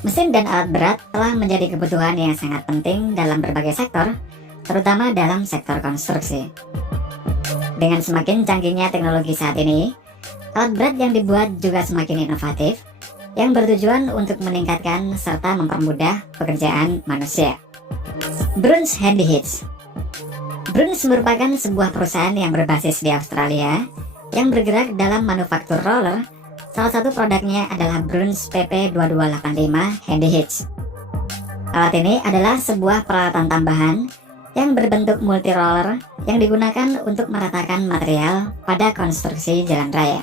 Mesin dan alat berat telah menjadi kebutuhan yang sangat penting dalam berbagai sektor, terutama dalam sektor konstruksi. Dengan semakin canggihnya teknologi saat ini, alat berat yang dibuat juga semakin inovatif, yang bertujuan untuk meningkatkan serta mempermudah pekerjaan manusia. Bruns Handy Hitch. Bruns merupakan sebuah perusahaan yang berbasis di Australia yang bergerak dalam manufaktur roller. Salah satu produknya adalah Bruns PP2285 Handy Hitch. Alat ini adalah sebuah peralatan tambahan yang berbentuk multi roller yang digunakan untuk meratakan material pada konstruksi jalan raya.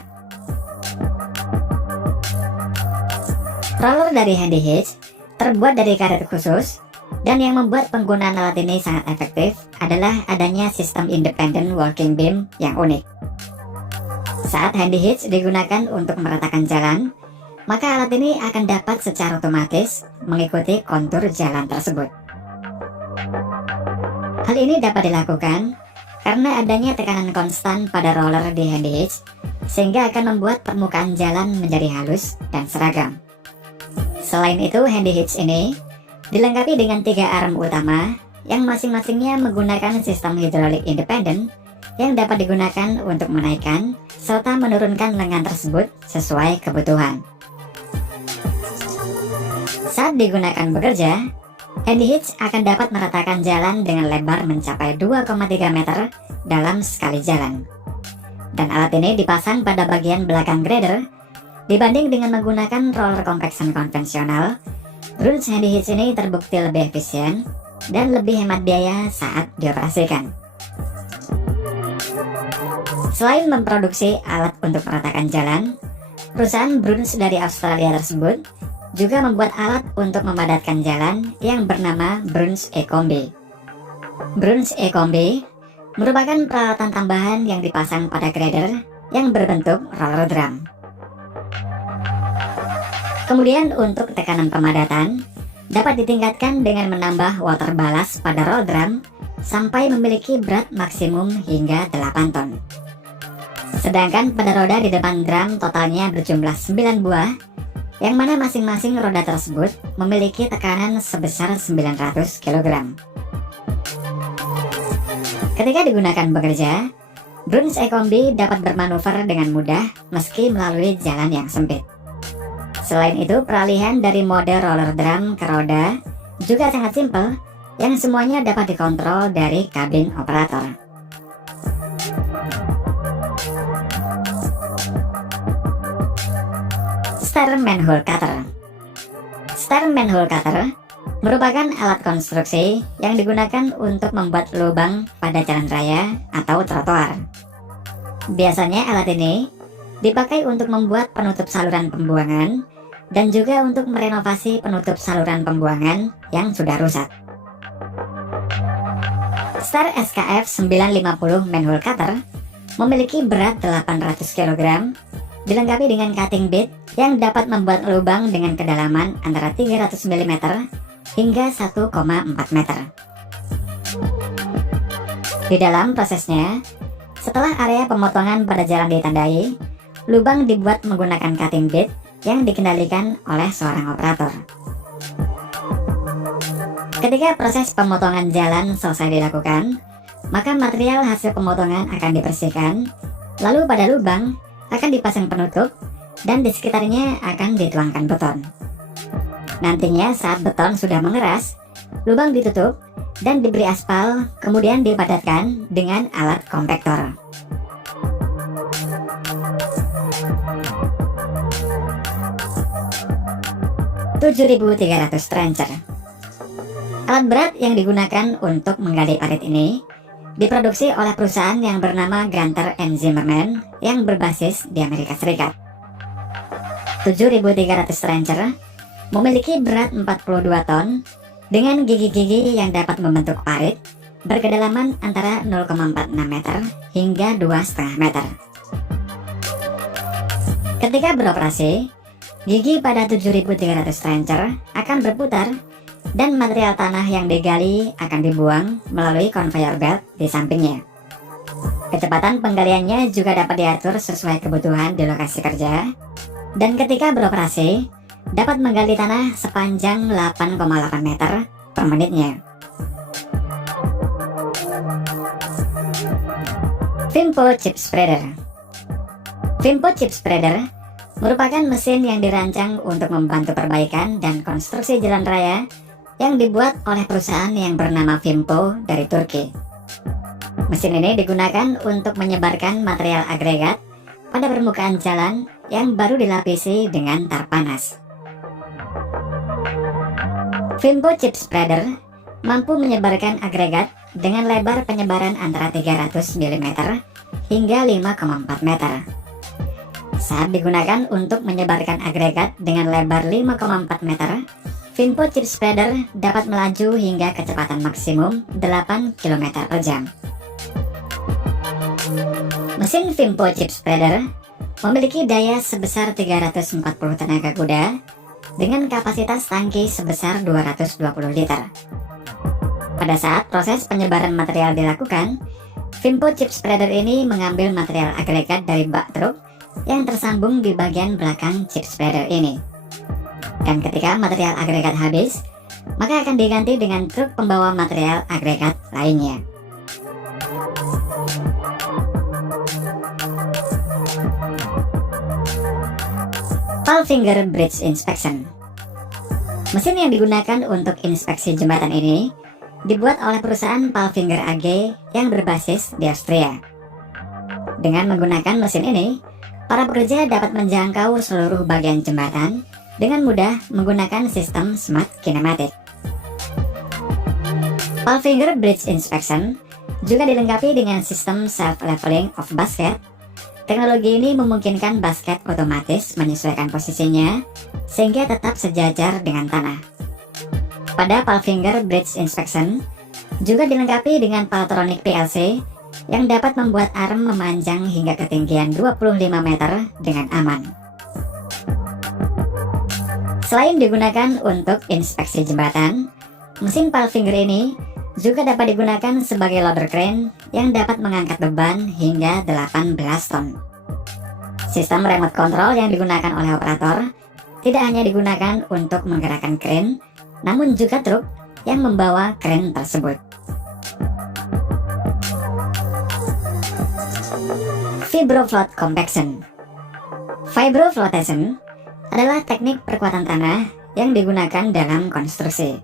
Roller dari Handy Hitch terbuat dari karet khusus, dan yang membuat penggunaan alat ini sangat efektif adalah adanya sistem independent working beam yang unik. Saat Handy Hitch digunakan untuk meratakan jalan, maka alat ini akan dapat secara otomatis mengikuti kontur jalan tersebut. Hal ini dapat dilakukan karena adanya tekanan konstan pada roller di Handy Hitch, sehingga akan membuat permukaan jalan menjadi halus dan seragam. Selain itu, Handy Hitch ini dilengkapi dengan 3 arm utama yang masing-masingnya menggunakan sistem hidrolik independen yang dapat digunakan untuk menaikkan serta menurunkan lengan tersebut sesuai kebutuhan. Saat digunakan bekerja, Handy Hitch akan dapat meratakan jalan dengan lebar mencapai 2,3 meter dalam sekali jalan. Dan alat ini dipasang pada bagian belakang grader. Dibanding dengan menggunakan roller compaction konvensional, Bruns Handy Hitch ini terbukti lebih efisien dan lebih hemat biaya saat dioperasikan. Selain memproduksi alat untuk meratakan jalan, perusahaan Bruns dari Australia tersebut juga membuat alat untuk memadatkan jalan yang bernama Bruns E-Combi. Bruns E-Combi merupakan peralatan tambahan yang dipasang pada grader yang berbentuk roller drum. Kemudian untuk tekanan pemadatan dapat ditingkatkan dengan menambah water ballast pada roll drum sampai memiliki berat maksimum hingga 8 ton. Sedangkan pada roda di depan drum totalnya berjumlah 9 buah, yang mana masing-masing roda tersebut memiliki tekanan sebesar 900 kg. Ketika digunakan bekerja, Bruns E-Combi dapat bermanuver dengan mudah meski melalui jalan yang sempit. Selain itu, peralihan dari mode roller drum ke roda juga sangat simpel, yang semuanya dapat dikontrol dari kabin operator. Stair Manhole Cutter. Stair Manhole Cutter merupakan alat konstruksi yang digunakan untuk membuat lubang pada jalan raya atau trotoar. Biasanya alat ini dipakai untuk membuat penutup saluran pembuangan dan juga untuk merenovasi penutup saluran pembuangan yang sudah rusak. Stair SKF 950 Manhole Cutter memiliki berat 800 kg, dilengkapi dengan cutting bit yang dapat membuat lubang dengan kedalaman antara 300 mm hingga 1,4 meter. Di dalam prosesnya, setelah area pemotongan pada jalan ditandai, lubang dibuat menggunakan cutting bit yang dikendalikan oleh seorang operator. Ketika proses pemotongan jalan selesai dilakukan, maka material hasil pemotongan akan dibersihkan, lalu pada lubang akan dipasang penutup dan di sekitarnya akan dituangkan beton. Nantinya saat beton sudah mengeras, lubang ditutup dan diberi aspal, kemudian dipadatkan dengan alat kompaktor. (7.300 trencher). Alat berat yang digunakan untuk menggali parit ini diproduksi oleh perusahaan yang bernama Grunter & Zimmerman yang berbasis di Amerika Serikat. 7.300 trencher memiliki berat 42 ton dengan gigi-gigi yang dapat membentuk parit berkedalaman antara 0,46 meter hingga 2,5 meter. Ketika beroperasi, gigi pada 7.300 trencher akan berputar dan material tanah yang digali akan dibuang melalui conveyor belt di sampingnya. Kecepatan penggaliannya juga dapat diatur sesuai kebutuhan di lokasi kerja, dan ketika beroperasi, dapat menggali tanah sepanjang 8,8 meter per menitnya. Vimpo Chip Spreader. Vimpo Chip Spreader merupakan mesin yang dirancang untuk membantu perbaikan dan konstruksi jalan raya yang dibuat oleh perusahaan yang bernama Vimpo dari Turki. Mesin ini digunakan untuk menyebarkan material agregat pada permukaan jalan yang baru dilapisi dengan tar panas. Vimpo Chip Spreader mampu menyebarkan agregat dengan lebar penyebaran antara 300 mm hingga 5,4 meter. Saat digunakan untuk menyebarkan agregat dengan lebar 5,4 meter, Vimpo Chip Spreader dapat melaju hingga kecepatan maksimum 8 km per jam. Mesin Vimpo Chip Spreader memiliki daya sebesar 340 tenaga kuda dengan kapasitas tangki sebesar 220 liter. Pada saat proses penyebaran material dilakukan, Vimpo Chip Spreader ini mengambil material agregat dari bak truk yang tersambung di bagian belakang chip spreader ini. Dan ketika material agregat habis, maka akan diganti dengan truk pembawa material agregat lainnya. Palfinger Bridge Inspection. Mesin yang digunakan untuk inspeksi jembatan ini dibuat oleh perusahaan Palfinger AG yang berbasis di Austria. Dengan menggunakan mesin ini, para pekerja dapat menjangkau seluruh bagian jembatan dengan mudah menggunakan sistem Smart Kinematic. Palfinger Bridge Inspection juga dilengkapi dengan sistem Self-Leveling of Basket. Teknologi ini memungkinkan basket otomatis menyesuaikan posisinya sehingga tetap sejajar dengan tanah. Pada Palfinger Bridge Inspection juga dilengkapi dengan Paltronic PLC yang dapat membuat arm memanjang hingga ketinggian 25 meter dengan aman. Selain digunakan untuk inspeksi jembatan, mesin Palfinger ini juga dapat digunakan sebagai loader crane yang dapat mengangkat beban hingga 18 ton. Sistem remote control yang digunakan oleh operator tidak hanya digunakan untuk menggerakkan crane, namun juga truk yang membawa crane tersebut. Fibrofloat Compaction. Fibroflotation adalah teknik perkuatan tanah yang digunakan dalam konstruksi.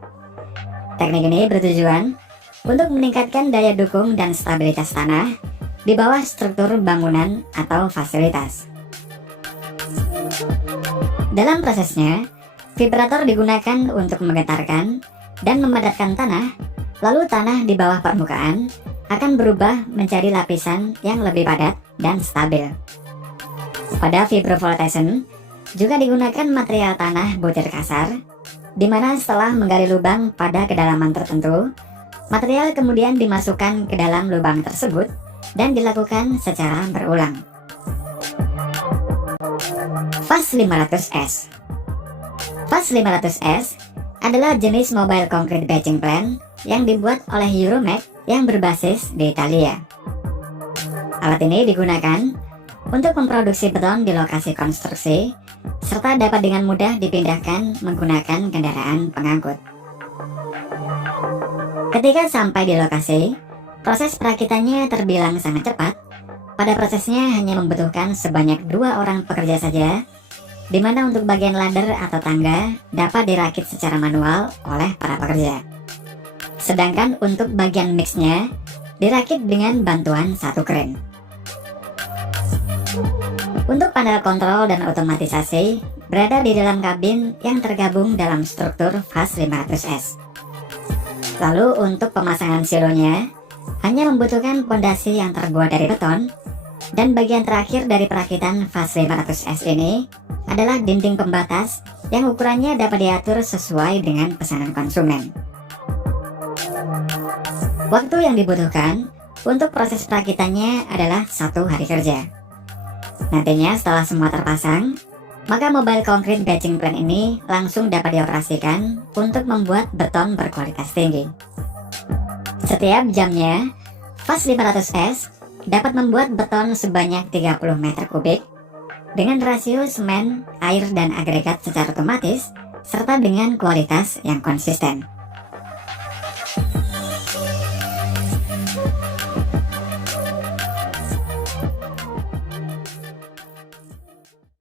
Teknik ini bertujuan untuk meningkatkan daya dukung dan stabilitas tanah di bawah struktur bangunan atau fasilitas. Dalam prosesnya, vibrator digunakan untuk menggetarkan dan memadatkan tanah, lalu tanah di bawah permukaan akan berubah menjadi lapisan yang lebih padat dan stabil. Pada fibroflotation juga digunakan material tanah butir kasar, di mana setelah menggali lubang pada kedalaman tertentu, material kemudian dimasukkan ke dalam lubang tersebut dan dilakukan secara berulang. FAST 500S. FAST 500S adalah jenis mobile concrete batching plant yang dibuat oleh Euromec yang berbasis di Italia. Alat ini digunakan untuk memproduksi beton di lokasi konstruksi, serta dapat dengan mudah dipindahkan menggunakan kendaraan pengangkut. Ketika sampai di lokasi, proses perakitannya terbilang sangat cepat. Pada prosesnya hanya membutuhkan sebanyak 2 orang pekerja saja, di mana untuk bagian ladder atau tangga dapat dirakit secara manual oleh para pekerja. Sedangkan untuk bagian mixnya dirakit dengan bantuan satu kren. Untuk panel kontrol dan otomatisasi berada di dalam kabin yang tergabung dalam struktur FAST 500S. Lalu untuk pemasangan silonya hanya membutuhkan pondasi yang terbuat dari beton, dan bagian terakhir dari perakitan FAST 500S ini adalah dinding pembatas yang ukurannya dapat diatur sesuai dengan pesanan konsumen. Waktu yang dibutuhkan untuk proses perakitannya adalah 1 hari kerja. Nantinya setelah semua terpasang, maka mobile concrete batching plant ini langsung dapat dioperasikan untuk membuat beton berkualitas tinggi. Setiap jamnya, FAST 500S dapat membuat beton sebanyak 30 meter kubik, dengan rasio semen, air, dan agregat secara otomatis, serta dengan kualitas yang konsisten.